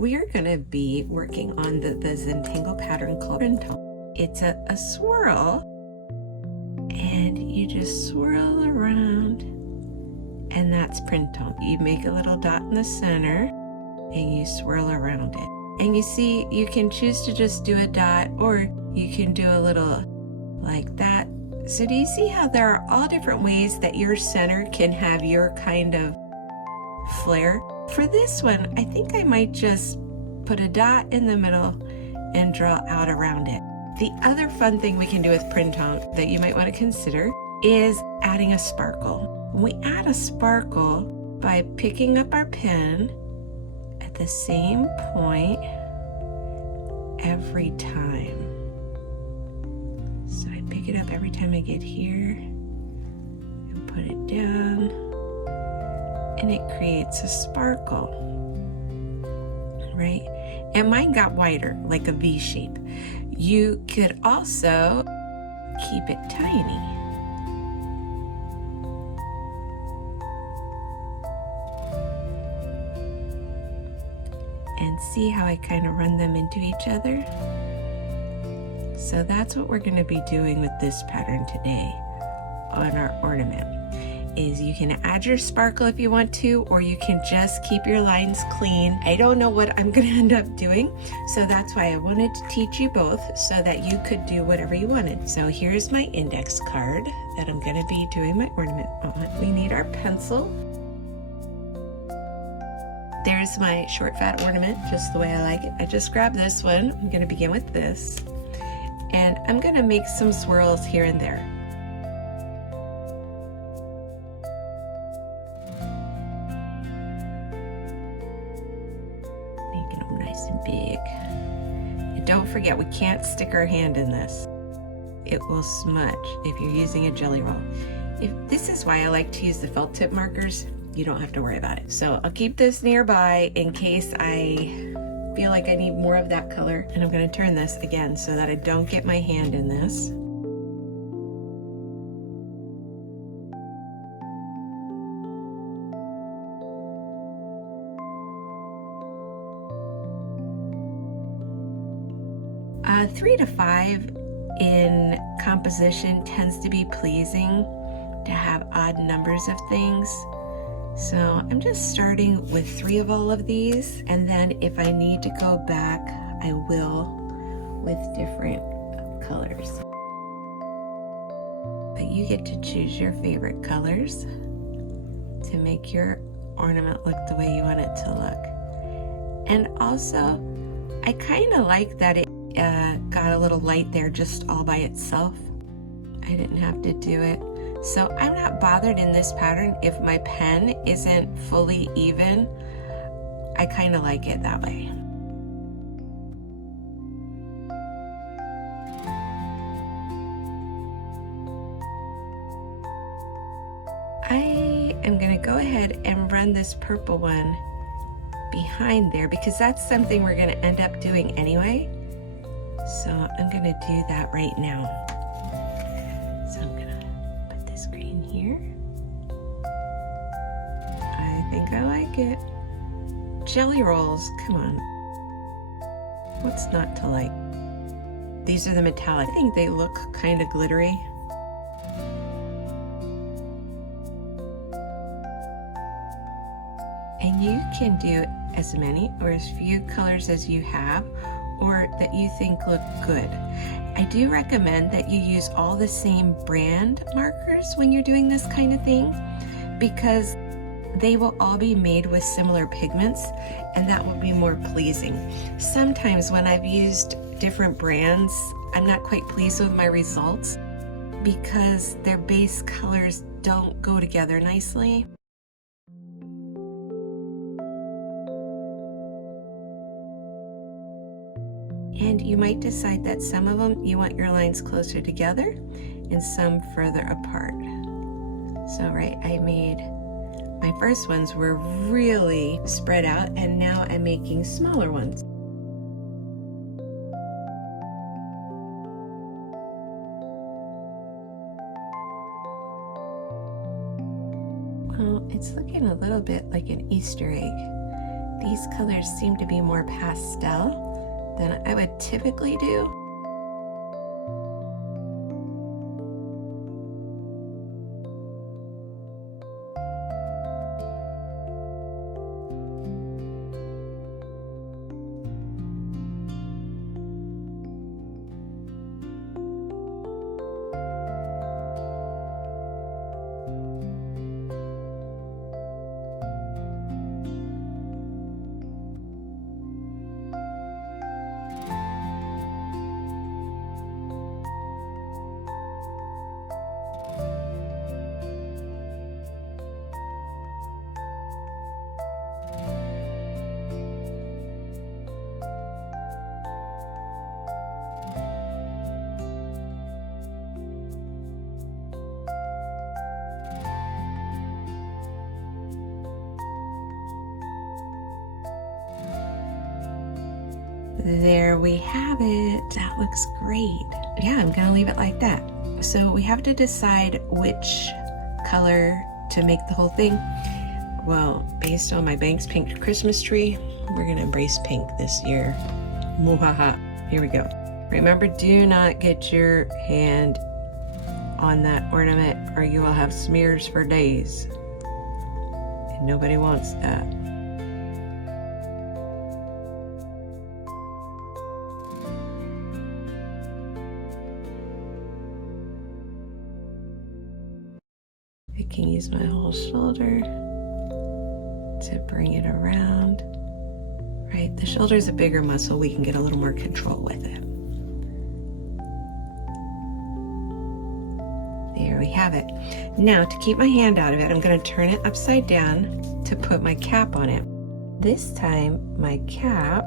we're gonna be working on the Zentangle pattern called Printemps. It's a swirl, and you just swirl around, and that's Printemps. You make a little dot in the center, and you swirl around it. And you see, you can choose to just do a dot, or you can do a little like that. So do you see how there are all different ways that your center can have your kind of flair? For this one, I think I might just put a dot in the middle and draw out around it. The other fun thing we can do with Printemps that you might want to consider is adding a sparkle. We add a sparkle by picking up our pen at the same point every time. So I pick it up every time I get here and put it down, and it creates a sparkle, right? And mine got wider, like a V shape. You could also keep it tiny. And see how I kind of run them into each other? So that's what we're going to be doing with this pattern today on our ornament. Is you can add your sparkle if you want to, or you can just keep your lines clean. I don't know what I'm going to end up doing, so that's why I wanted to teach you both so that you could do whatever you wanted. So here's my index card that I'm going to be doing my ornament on. We need our pencil. There's my short fat ornament, just the way I like it. I just grabbed this one. I'm going to begin with this, and I'm going to make some swirls here and there. Making them nice and big. And don't forget, we can't stick our hand in this. It will smudge if you're using a jelly roll. This is why I like to use the felt tip markers. You don't have to worry about it. So I'll keep this nearby in case I feel like I need more of that color. And I'm going to turn this again so that I don't get my hand in this. Three to 5 in composition tends to be pleasing to have odd numbers of things. So I'm just starting with 3 of all of these, and then if I need to go back, I will with different colors. But you get to choose your favorite colors to make your ornament look the way you want it to look. And also, I kind of like that it got a little light there just all by itself. I didn't have to do it. So I'm not bothered in this pattern if my pen isn't fully even. I kind of like it that way. I am going to go ahead and run this purple one behind there because that's something we're going to end up doing anyway. So I'm going to do that right now. So I'm going to put this green here. I think I like it. Jelly rolls, come on. What's not to like? These are the metallic. I think they look kind of glittery. And you can do as many or as few colors as you have or that you think look good. I do recommend that you use all the same brand markers when you're doing this kind of thing because they will all be made with similar pigments and that will be more pleasing. Sometimes when I've used different brands, I'm not quite pleased with my results because their base colors don't go together nicely. And you might decide that some of them you want your lines closer together and some further apart. So right, I made my first ones were really spread out and now I'm making smaller ones. Well, it's looking a little bit like an Easter egg. These colors seem to be more pastel than I would typically do. There we have it. That looks great. Yeah, I'm gonna leave it like that. So we have to decide which color to make the whole thing. Well, based on my Banks Pink Christmas tree, we're gonna embrace pink this year. Muhaha. Here we go. Remember, do not get your hand on that ornament or you will have smears for days. And nobody wants that. I can use my whole shoulder to bring it around. Right, the shoulder is a bigger muscle. We can get a little more control with it. There we have it. Now, to keep my hand out of it, I'm going to turn it upside down to put my cap on it. This time, my cap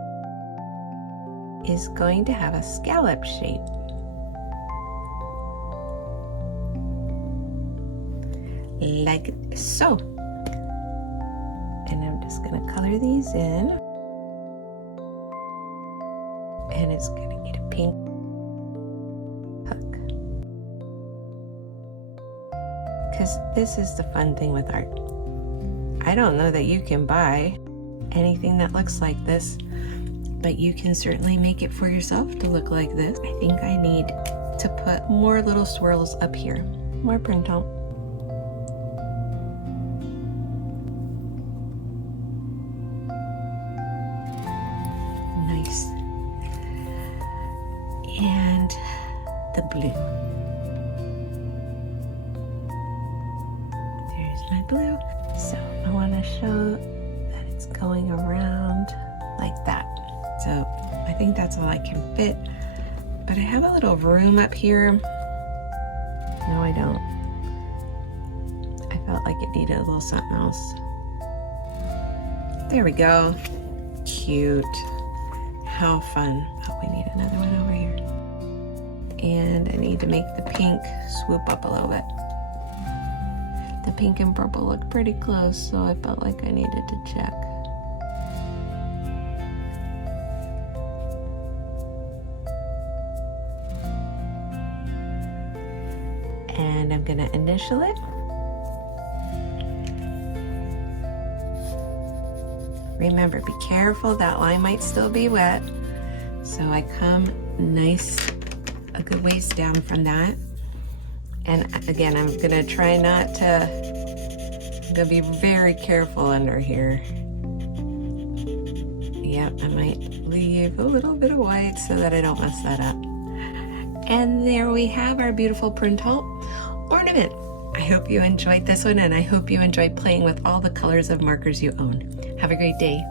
is going to have a scallop shape. Like so. And I'm just going to color these in. And it's going to get a pink hook. Because this is the fun thing with art. I don't know that you can buy anything that looks like this, but you can certainly make it for yourself to look like this. I think I need to put more little swirls up here. More Printemps. Nice. And the blue. There's my blue. So I want to show that it's going around like that. So I think that's all I can fit. But I have a little room up here. No, I don't. I felt like it needed a little something else. There we go. Cute. How fun. Oh, we need another one over here. And I need to make the pink swoop up a little bit. The pink and purple look pretty close, so I felt like I needed to check. And I'm gonna initial it. Remember, be careful, that line might still be wet. So I come nice, a good ways down from that. And again, I'm gonna try not to, I'm gonna be very careful under here. Yep, I might leave a little bit of white so that I don't mess that up. And there we have our beautiful Printemps ornament. I hope you enjoyed this one, and I hope you enjoyed playing with all the colors of markers you own. Have a great day.